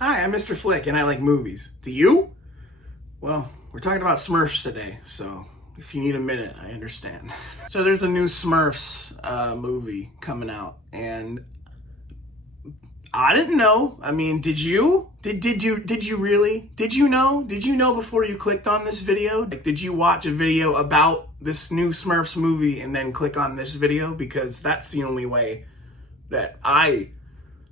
Hi, I'm Mr. Flick, and I like movies. Do you? Well, we're talking about Smurfs today, so if you need a minute, I understand. So there's a new Smurfs movie coming out, and I didn't know. I mean, did you? Did you really? Did you know? Did you know before you clicked on this video? Like, did you watch a video about this new Smurfs movie and then click on this video? Because that's the only way that I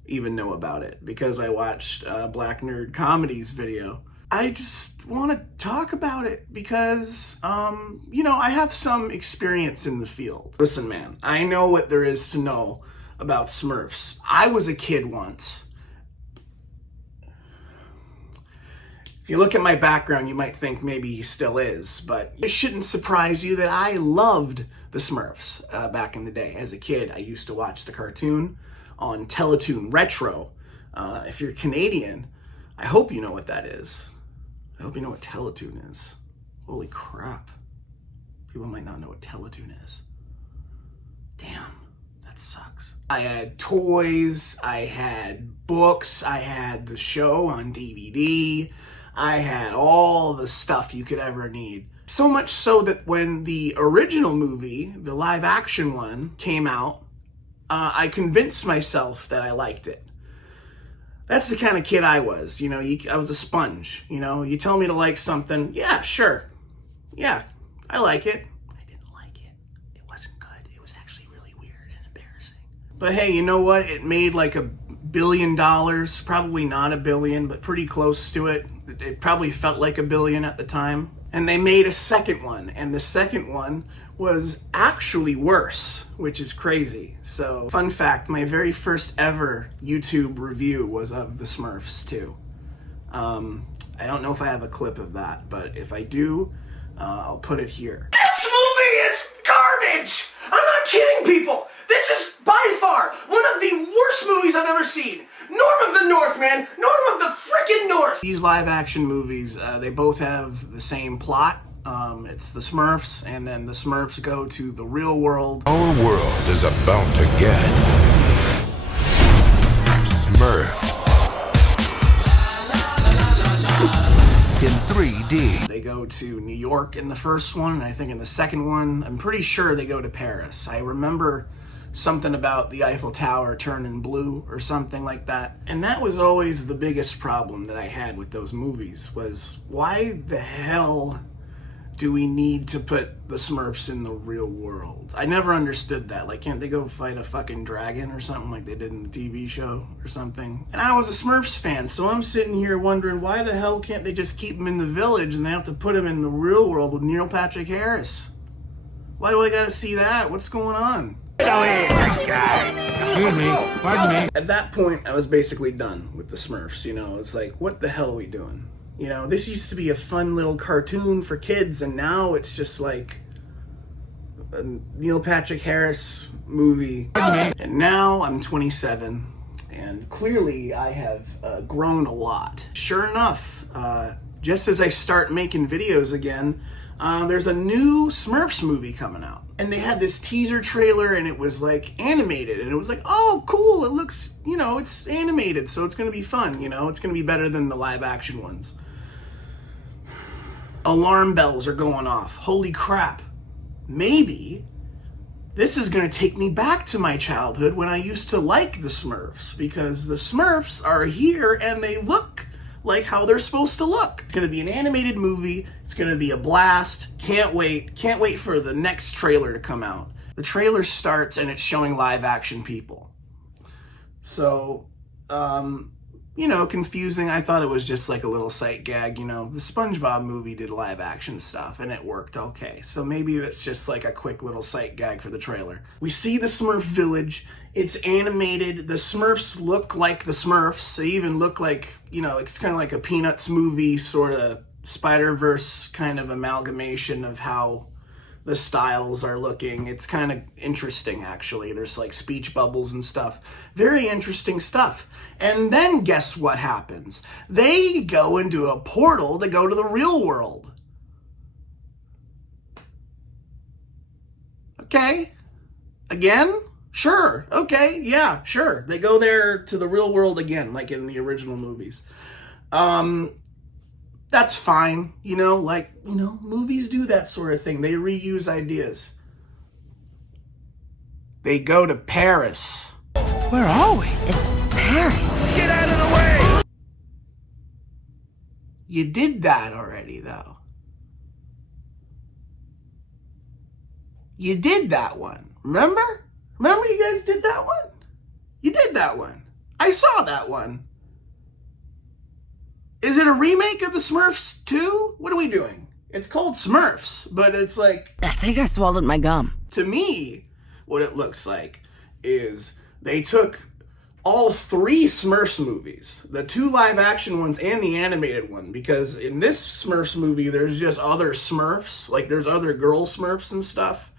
even know about it, because I watched Black Nerd Comedy's video. I just want to talk about it because, I have some experience in the field. Listen, man, I know what there is to know about Smurfs. I was a kid once. If you look at my background, you might think maybe he still is, but it shouldn't surprise you that I loved the Smurfs back in the day. As a kid, I used to watch the cartoon on Teletoon Retro. If you're Canadian, I hope you know what that is. I hope you know what Teletoon is. Holy crap. People might not know what Teletoon is. Damn, that sucks. I had toys, I had books, I had the show on DVD, I had all the stuff you could ever need. So much so that when the original movie, the live action one, came out, I convinced myself that I liked it. That's the kind of kid I was. I was a sponge. You tell me to like something, yeah, sure. Yeah, I like it. I didn't like it. It wasn't good. It was actually really weird and embarrassing. But hey, you know what? It made like $1 billion. Probably not $1 billion, but pretty close to it. It probably felt like $1 billion at the time. And they made a second one, and the second one was actually worse, which is crazy. So, fun fact, my very first ever YouTube review was of the Smurfs too. I don't know if I have a clip of that, but if I do, I'll put it here. This movie is garbage! I'm not kidding, people! This is by far one of the worst movies I've ever seen. Norm of the North, man! Norm of the frickin' North! These live action movies, they both have the same plot. It's the Smurfs, and then the Smurfs go to the real world. Our world is about to get Smurfed in 3D. They go to New York in the first one, and I think in the second one, I'm pretty sure they go to Paris. I remember something about the Eiffel Tower turning blue or something like that. And that was always the biggest problem that I had with those movies, was why the hell do we need to put the Smurfs in the real world? I never understood that. Like, can't they go fight a fucking dragon or something like they did in the TV show or something? And I was a Smurfs fan, so I'm sitting here wondering, why the hell can't they just keep them in the village and they have to put them in the real world with Neil Patrick Harris? Why do I gotta see that? What's going on? Excuse me, pardon me. At that point, I was basically done with the Smurfs. It's like, what the hell are we doing? This used to be a fun little cartoon for kids, and now it's just like a Neil Patrick Harris movie. And now I'm 27, and clearly I have grown a lot. Sure enough, just as I start making videos again, there's a new Smurfs movie coming out. And they had this teaser trailer, and it was like animated, and it was like, oh, cool, it looks, it's animated, so it's gonna be fun, it's gonna be better than the live action ones. Alarm bells are going off. Holy crap. Maybe this is going to take me back to my childhood when I used to like the Smurfs, because the Smurfs are here and they look like how they're supposed to look. It's going to be an animated movie. It's going to be a blast. Can't wait. Can't wait for the next trailer to come out. The trailer starts and it's showing live action people. So, confusing. I thought it was just like a little sight gag. The SpongeBob movie did live action stuff and it worked okay. So maybe it's just like a quick little sight gag for the trailer. We see the Smurf village. It's animated. The Smurfs look like the Smurfs. They even look like, it's kind of like a Peanuts movie, sort of Spider-Verse kind of amalgamation of how the styles are looking. It's kind of interesting, actually. There's like speech bubbles and stuff. Very interesting stuff. And then guess what happens? They go into a portal to go to the real world. Okay? Again? Sure. Okay. Yeah. Sure. They go there to the real world again, like in the original movies. That's fine. Movies do that sort of thing. They reuse ideas. They go to Paris. Where are we? It's Paris. Get out of the way! You did that already, though. You did that one. Remember? Remember you guys did that one? You did that one. I saw that one. Is it a remake of the Smurfs 2? What are we doing? It's called Smurfs, but it's like... I think I swallowed my gum. To me, what it looks like is they took all 3 Smurfs movies, the 2 live-action ones and the animated one, because in this Smurfs movie, there's just other Smurfs, like there's other girl Smurfs and stuff.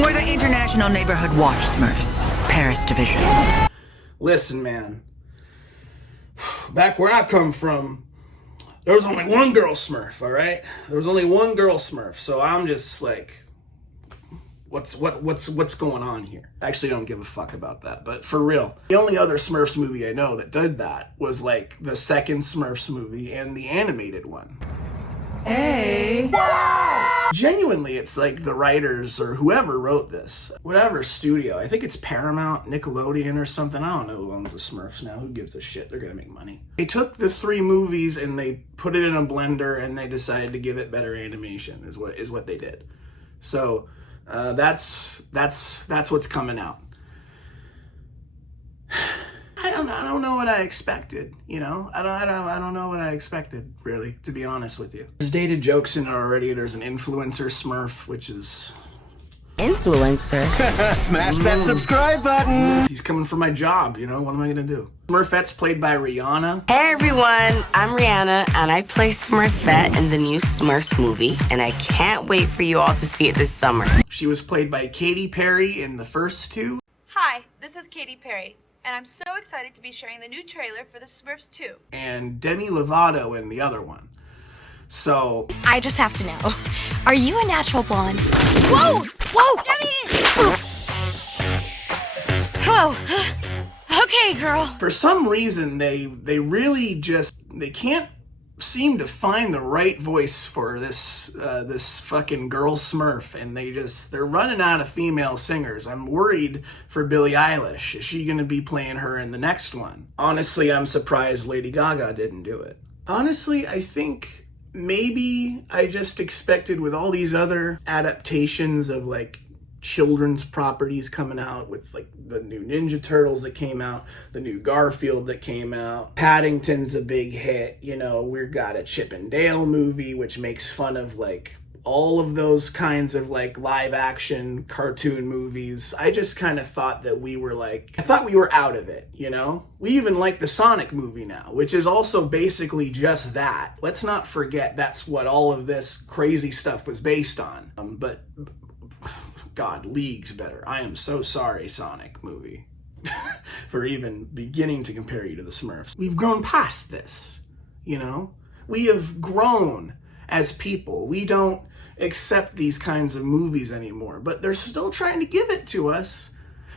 We're the International Neighborhood Watch Smurfs, Paris Division. Listen, man. Back where I come from, there was only one girl Smurf, all right? There was only one girl Smurf, so I'm just like, what's going on here? I actually don't give a fuck about that, but for real. The only other Smurfs movie I know that did that was like the second Smurfs movie and the animated one. Hey! Genuinely, it's like the writers or whoever wrote this, whatever studio, I think it's Paramount, Nickelodeon or something, I don't know who owns the Smurfs now, who gives a shit, they're gonna make money. They took the 3 movies and they put it in a blender and they decided to give it better animation, is what they did. So, that's what's coming out. I don't know what I expected, I don't know what I expected, really, to be honest with you. There's dated jokes in it already. There's an influencer Smurf, which is... Influencer? Smash that subscribe button! He's coming for my job, what am I gonna do? Smurfette's played by Rihanna. Hey everyone, I'm Rihanna, and I play Smurfette in the new Smurfs movie, and I can't wait for you all to see it this summer. She was played by Katy Perry in the first 2. Hi, this is Katy Perry, and I'm so excited to be sharing the new trailer for the Smurfs 2. And Demi Lovato in the other one. So... I just have to know, are you a natural blonde? Whoa! Whoa! Demi! Oh, okay, girl. For some reason, they really just... They can't seem to find the right voice for this fucking girl Smurf, and they're running out of female singers. I'm worried for Billie Eilish. Is she gonna be playing her in the next one? Honestly, I'm surprised Lady Gaga didn't do it. Honestly, I think maybe I just expected, with all these other adaptations of like children's properties coming out, with like the new Ninja Turtles that came out, the new Garfield that came out, Paddington's a big hit, we've got a Chip and Dale movie which makes fun of like all of those kinds of like live action cartoon movies. I just kind of thought that we were out of it, We even like the Sonic movie now, which is also basically just that. Let's not forget that's what all of this crazy stuff was based on. But God, leagues better. I am so sorry, Sonic movie, for even beginning to compare you to the Smurfs. We've grown past this, We have grown as people. We don't accept these kinds of movies anymore, but they're still trying to give it to us.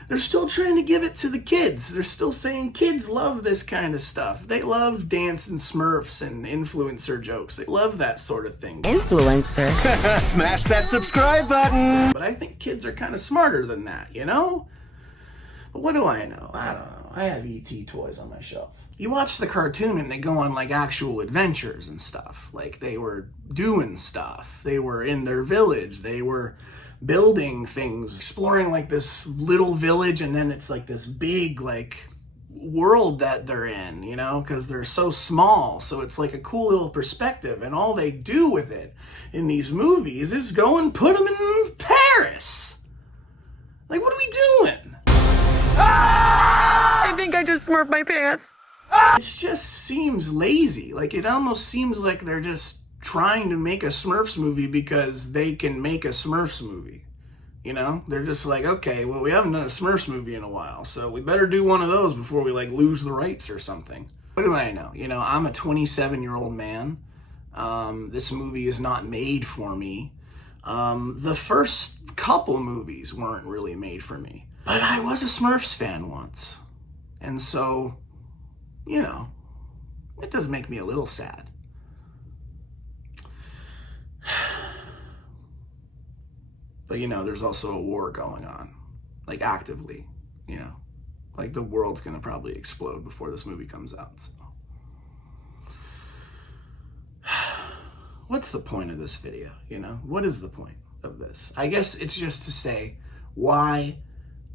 They're still trying to give it to the kids. They're still saying kids love this kind of stuff. They love dancing Smurfs and influencer jokes. They love that sort of thing. Influencer? Smash that subscribe button! But I think kids are kind of smarter than that, But what do I know? I don't know. I have E.T. toys on my shelf. You watch the cartoon and they go on like actual adventures and stuff. Like they were doing stuff. They were in their village. They were building things, exploring like this little village, and then it's like this big like world that they're in, because they're so small. So it's like a cool little perspective, and all they do with it in these movies is go and put them in Paris. Like, what are we doing? I think I just smurfed my pants. It just seems lazy. Like, it almost seems like they're just trying to make a Smurfs movie because they can make a Smurfs movie. They're just like, okay, well, we haven't done a Smurfs movie in a while, so we better do one of those before we like lose the rights or something. What do I know? I'm a 27-year-old man. This movie is not made for me. The first couple movies weren't really made for me. But I was a Smurfs fan once. And so, you know, it does make me a little sad. But, you know, there's also a war going on. Like, actively, you know. Like, the world's gonna probably explode before this movie comes out, so. What's the point of this video, you know? What is the point of this? I guess it's just to say, why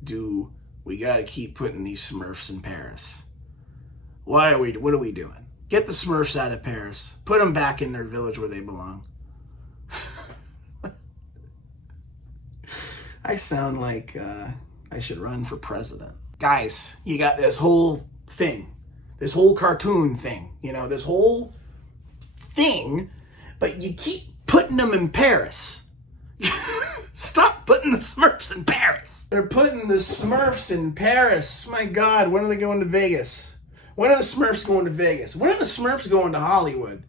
do we gotta keep putting these Smurfs in Paris? What are we doing? Get the Smurfs out of Paris. Put them back in their village where they belong. I sound like I should run for president. Guys, you got this whole thing, this whole cartoon thing, you know, this whole thing, but you keep putting them in Paris. Stop putting the Smurfs in Paris. They're putting the Smurfs in Paris. My God, when are they going to Vegas? When are the Smurfs going to Vegas? When are the Smurfs going to Hollywood?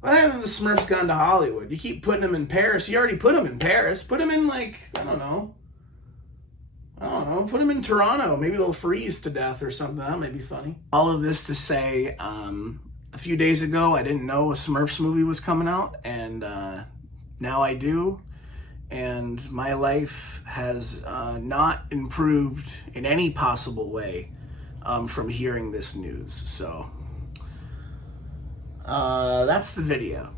When have the Smurfs gone to Hollywood? You keep putting them in Paris. You already put them in Paris. Put them in, like, I don't know. Put them in Toronto. Maybe they'll freeze to death or something. That might be funny. All of this to say, a few days ago, I didn't know a Smurfs movie was coming out, and now I do. And my life has not improved in any possible way from hearing this news. So that's the video.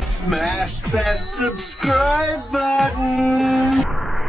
Smash that subscribe button.